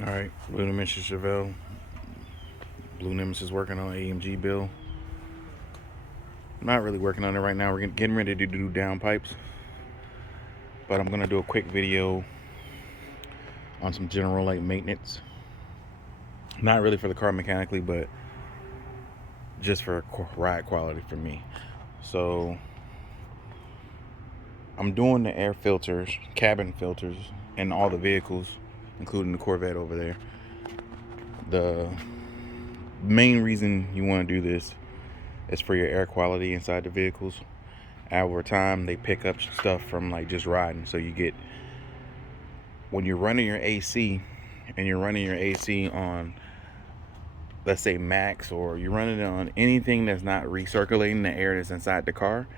Alright, Blue Nemesis Chevelle. Blue Nemesis working on AMG build. Not really working on it right now. We're getting ready to do downpipes. But I'm going to do a quick video on some general like maintenance. Not really for the car mechanically, but just for ride quality for me. So I'm doing the air filters, cabin filters, in all the vehicles, including the Corvette over there. The main reason you want to do this is for your air quality inside the vehicles. Over time, they pick up stuff from like just riding. So you get, when you're running your AC, and you're running your AC on, let's say max, or you're running it on anything that's not recirculating the air that's inside the car,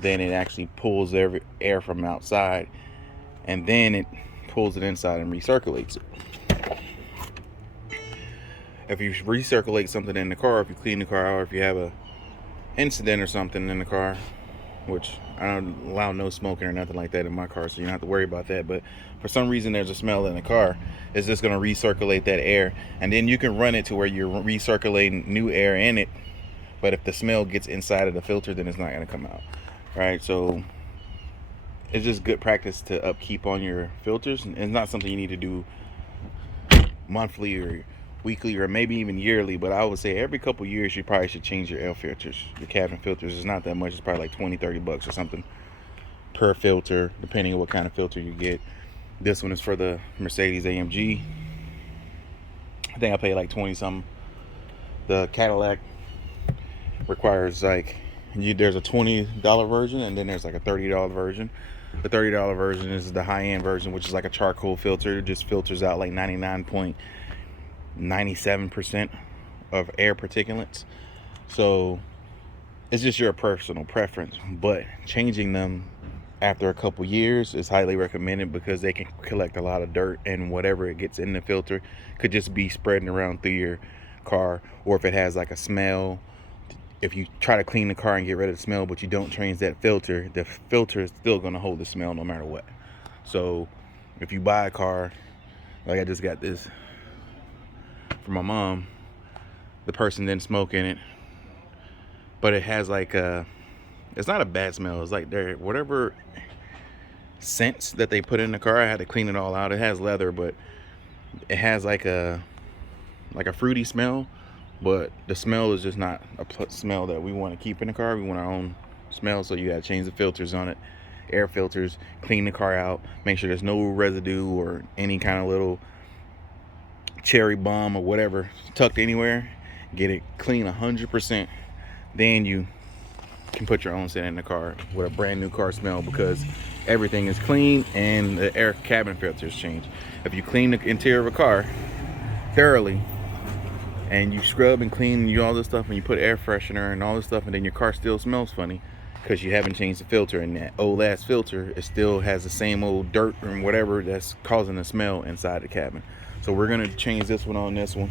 then it actually pulls every air from outside, and then it pulls it inside and recirculates it. If you recirculate something in the car, if you clean the car out, or if you have a incident or something in the car, which I don't allow no smoking or nothing like that in my car, so you don't have to worry about that. But for some reason there's a smell in the car, it's just going to recirculate that air, and then you can run it to where you're recirculating new air in it. But if the smell gets inside of the filter, then it's not going to come out, right? So it's just good practice to upkeep on your filters. It's not something you need to do monthly or weekly or maybe even yearly, but I would say every couple years you probably should change your air filters, your cabin filters. It's not that much. It's probably like 20-30 bucks or something per filter, depending on what kind of filter you get. This one is for the Mercedes AMG. I think I paid like 20 something. The Cadillac requires like, there's a $20 version, and then there's like a $30 version. The $30 version is the high-end version, which is like a charcoal filter. It just filters out like 99.97% of air particulates. So it's just your personal preference, but changing them after a couple years is highly recommended, because they can collect a lot of dirt, and whatever it gets in the filter could just be spreading around through your car. Or if it has like a smell, if you try to clean the car and get rid of the smell, but you don't change that filter, the filter is still going to hold the smell no matter what. So if you buy a car, like I just got this for my mom, the person didn't smoke in it, but it has like it's not a bad smell. It's like there, whatever scents that they put in the car, I had to clean it all out. It has leather, but it has like a fruity smell, but the smell is just not a smell that we want to keep in the car. We want our own smell, so you gotta change the filters on it, air filters, clean the car out, make sure there's no residue or any kind of little cherry bomb or whatever tucked anywhere. Get it clean 100%, then you can put your own scent in the car with a brand new car smell, because everything is clean and the air cabin filters change. If you clean the interior of a car thoroughly, and you scrub and clean and you do all this stuff, and you put air freshener and all this stuff, and then your car still smells funny because you haven't changed the filter, and that old ass filter, it still has the same old dirt and whatever that's causing the smell inside the cabin. So we're gonna change this one on this one.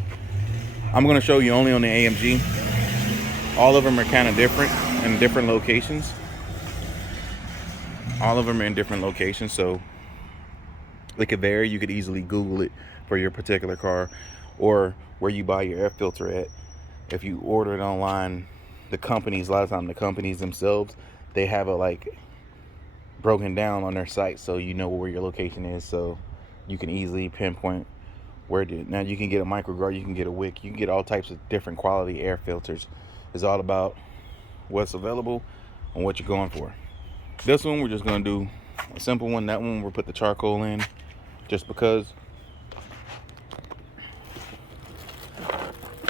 I'm gonna show you only on the AMG. All of them are kind of different in different locations. All of them are in different locations, so it could vary. You could easily Google it for your particular car, or where you buy your air filter at. If you order it online, the companies, a lot of times the companies themselves, they have it like broken down on their site, so you know where your location is, so you can easily pinpoint where to. Now you can get a microguard, you can get a wick, you can get all types of different quality air filters. It's all about what's available and what you're going for. This one we're just gonna do a simple one. That one we'll put the charcoal in just because.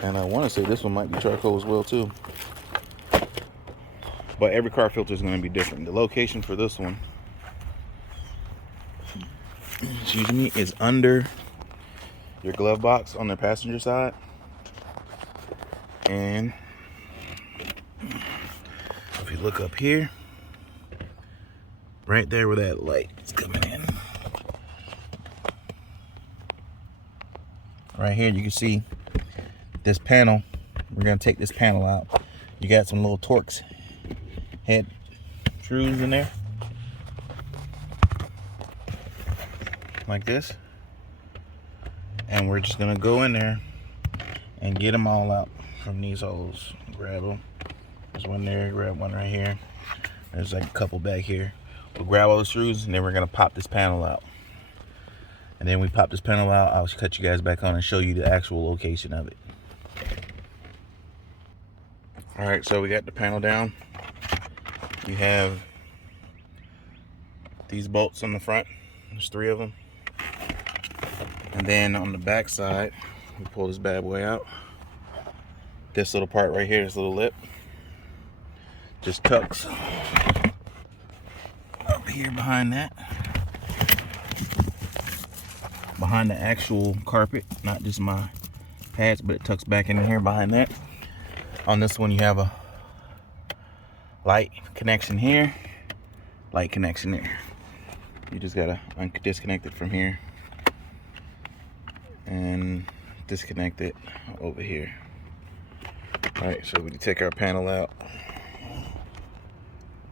And I want to say this one might be charcoal as well too. But every car filter is going to be different. The location for this one, excuse me, is under your glove box on the passenger side. And if you look up here, right there where that light is coming in, right here you can see this panel. We're going to take this panel out. You got some little Torx head screws in there, like this. And we're just gonna go in there and get them all out from these holes. Grab them. There's one there, grab one right here. There's like a couple back here. We'll grab all the screws and then we're gonna pop this panel out. And then we pop this panel out, I'll cut you guys back on and show you the actual location of it. All right, so we got the panel down. You have these bolts on the front. There's 3 of them. And then on the back side, we pull this bad boy out. This little part right here, this little lip, just tucks up here behind that. Behind the actual carpet, not just my pads, but it tucks back in here behind that. On this one, you have a light connection here, light connection there. You just gotta disconnect it from here and disconnect it over here. All right, so we can take our panel out.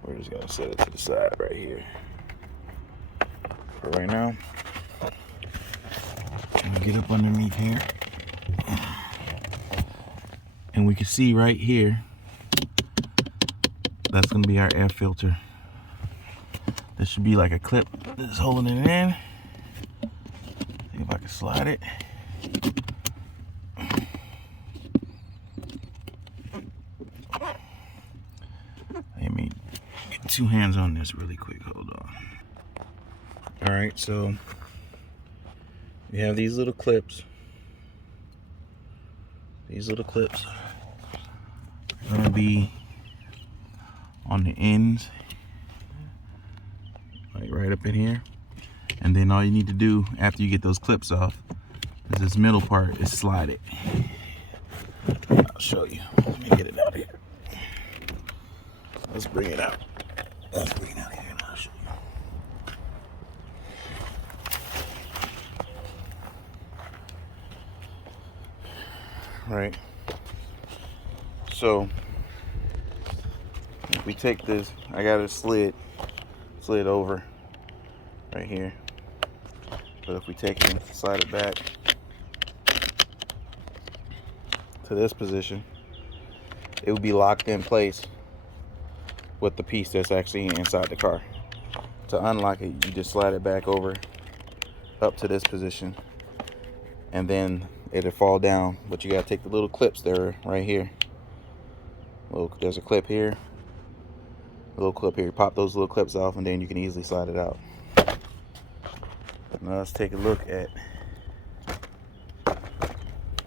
We're just gonna set it to the side right here for right now. And get up underneath here. And we can see right here, that's gonna be our air filter. This should be like a clip that's holding it in. See if I can slide it. Let me get 2 hands on this really quick, hold on. All right, so we have these little clips. These little clips are gonna be on the ends, like right up in here. And then all you need to do after you get those clips off is this middle part is slide it. I'll show you. Let me get it out here. Let's bring it out. Let's bring it out here and I'll show you. Right. So if we take this, I got it slid over right here. But if we take it and slide it back to this position, it would be locked in place with the piece that's actually inside the car. To unlock it, you just slide it back over up to this position and then it'll fall down. But you gotta take the little clips that are right here. There's a clip here, a little clip here. Pop those little clips off and then you can easily slide it out. Now let's take a look at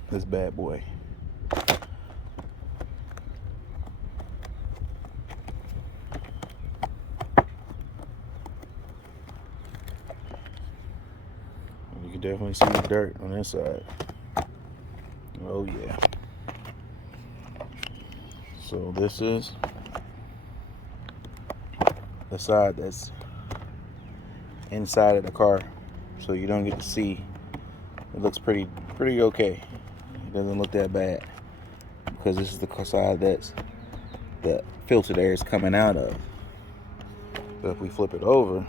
this bad boy. You can definitely see the dirt on this side. Oh yeah. So this is the side that's inside of the car, so you don't get to see. It looks pretty okay. It doesn't look that bad because this is the side that's the filtered air is coming out of. But if we flip it over,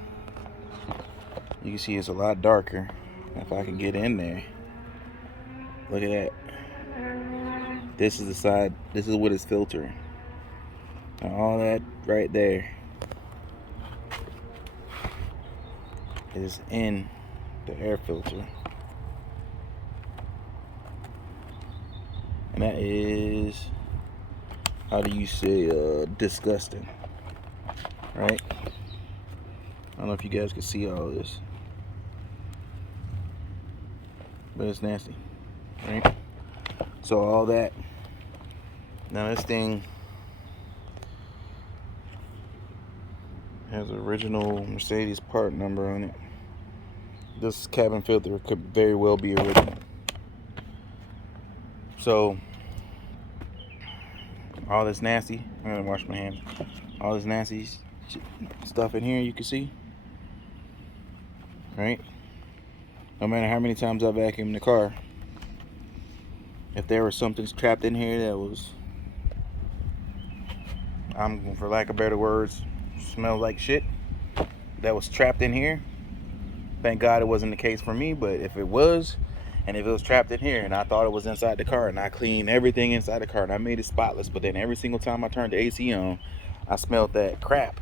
you can see it's a lot darker. If I can get in there, look at that. This is the side, this is what it's filtering. Now all that right there is in the air filter. And that is, how do you say, disgusting, right? I don't know if you guys can see all this, but it's nasty, right? So all that, now this thing has an original Mercedes part number on it. This cabin filter could very well be original. So all this nasty, I'm gonna wash my hands. All this nasty stuff in here you can see, right? No matter how many times I vacuumed the car, if there was something trapped in here that was, for lack of better words, smells like shit, that was trapped in here, thank God it wasn't the case for me. But if it was, And if it was trapped in here and I thought it was inside the car, and I cleaned everything inside the car and I made it spotless, but then every single time I turned the AC on, I smelled that crap,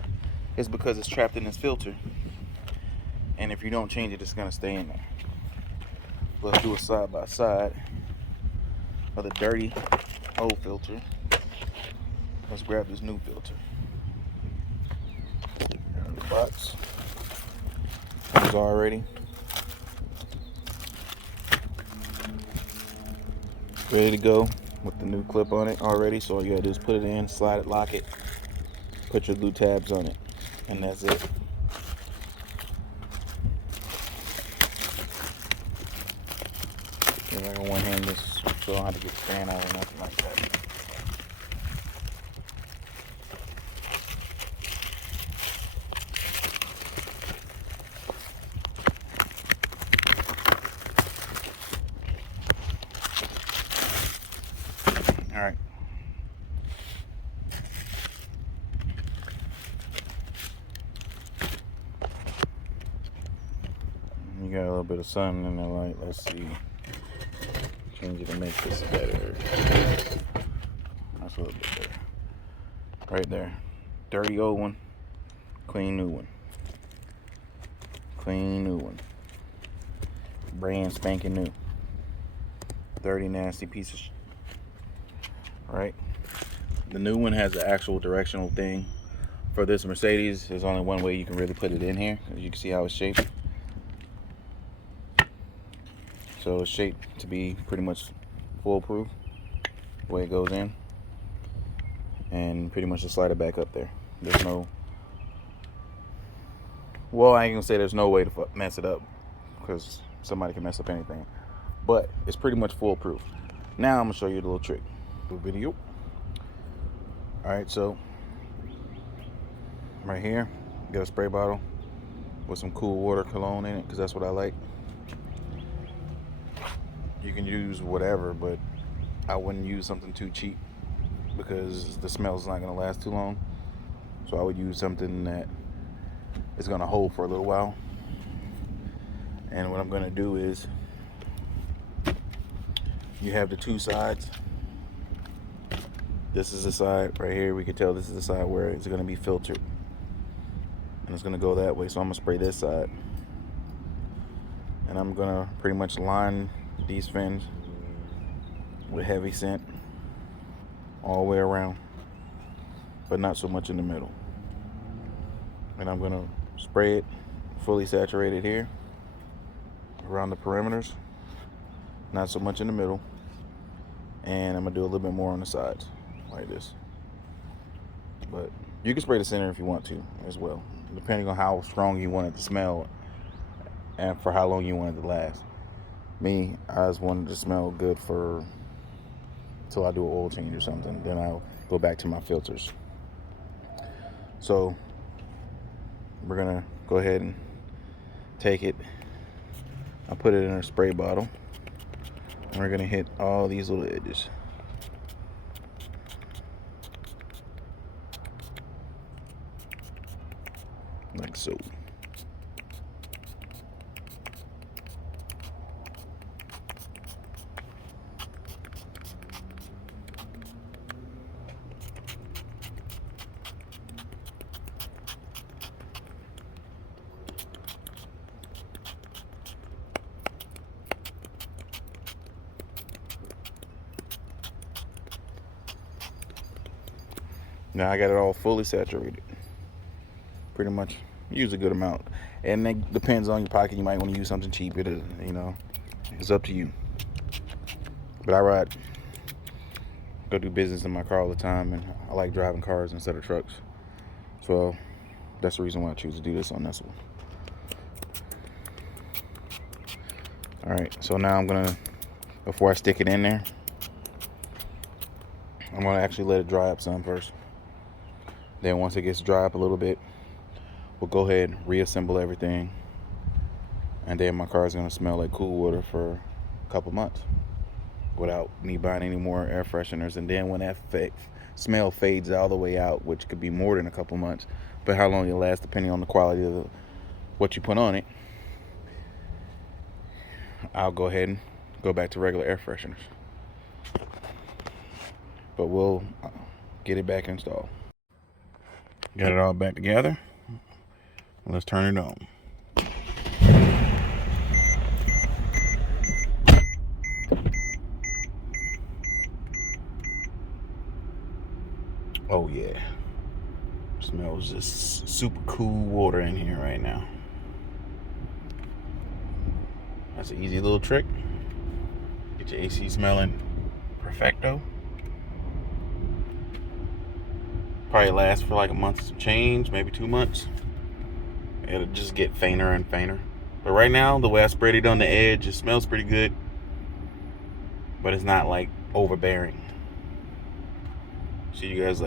it's because it's trapped in this filter. And if you don't change it, it's gonna stay in there. Let's do a side by side of the dirty old filter. Let's grab this new filter. In the box comes already ready to go with the new clip on it already. So all you gotta do is put it in, slide it, lock it, put your glue tabs on it, and that's it. I'm gonna one hand this so I don't have to get the fan out or nothing like that. All right. You got a little bit of sun in the light. Let's see. Change it to make this better. That's a little bit better. Right there. Dirty old one. Clean new one. Clean new one. Brand spanking new. Dirty, nasty piece of right? The new one has the actual directional thing. For this Mercedes, there's only one way you can really put it in here. As you can see how it's shaped. So it's shaped to be pretty much foolproof the way it goes in. And pretty much just slide it back up there. There's no, well, I ain't gonna say there's no way to mess it up, because somebody can mess up anything. But it's pretty much foolproof. Now I'm gonna show you the little trick. Video. Alright, so right here, got a spray bottle with some cool water cologne in it, because that's what I like. You can use whatever, but I wouldn't use something too cheap because the smell's not going to last too long. So I would use something that is going to hold for a little while. And what I'm going to do is, you have the two sides. This is the side right here. We can tell this is the side where it's going to be filtered, and it's going to go that way. So I'm going to spray this side, and I'm going to pretty much line these fins with heavy scent all the way around, but not so much in the middle. And I'm going to spray it fully saturated here around the perimeters, not so much in the middle, and I'm going to do a little bit more on the sides like this. But you can spray the center if you want to as well, depending on how strong you want it to smell and for how long you want it to last. Me, I just wanted to smell good for till I do an oil change or something. Then I'll go back to my filters. So we're gonna go ahead and take it. I'll put it in a spray bottle, and we're gonna hit all these little edges. Like so. Now I got it all fully saturated. Pretty much use a good amount. And it depends on your pocket. You might want to use something cheap. It is, you know, it's up to you. But I go do business in my car all the time, and I like driving cars instead of trucks. So that's the reason why I choose to do this on this one. Alright, so now I'm gonna, before I stick it in there, I'm gonna actually let it dry up some first. Then once it gets dry up a little bit, we'll go ahead and reassemble everything, and then my car is gonna smell like cool water for a couple months without me buying any more air fresheners. And then when that smell fades all the way out, which could be more than a couple months, but how long it lasts depending on the quality of what you put on it, I'll go ahead and go back to regular air fresheners. But we'll get it back installed. Got it all back together. Let's turn it on. Oh yeah, smells just super cool water in here right now. That's an easy little trick. Get your AC smelling perfecto. Probably lasts for like a month's change, maybe 2 months. It'll just get fainter and fainter. But right now, the way I sprayed it on the edge, it smells pretty good. But it's not like overbearing. See you guys later.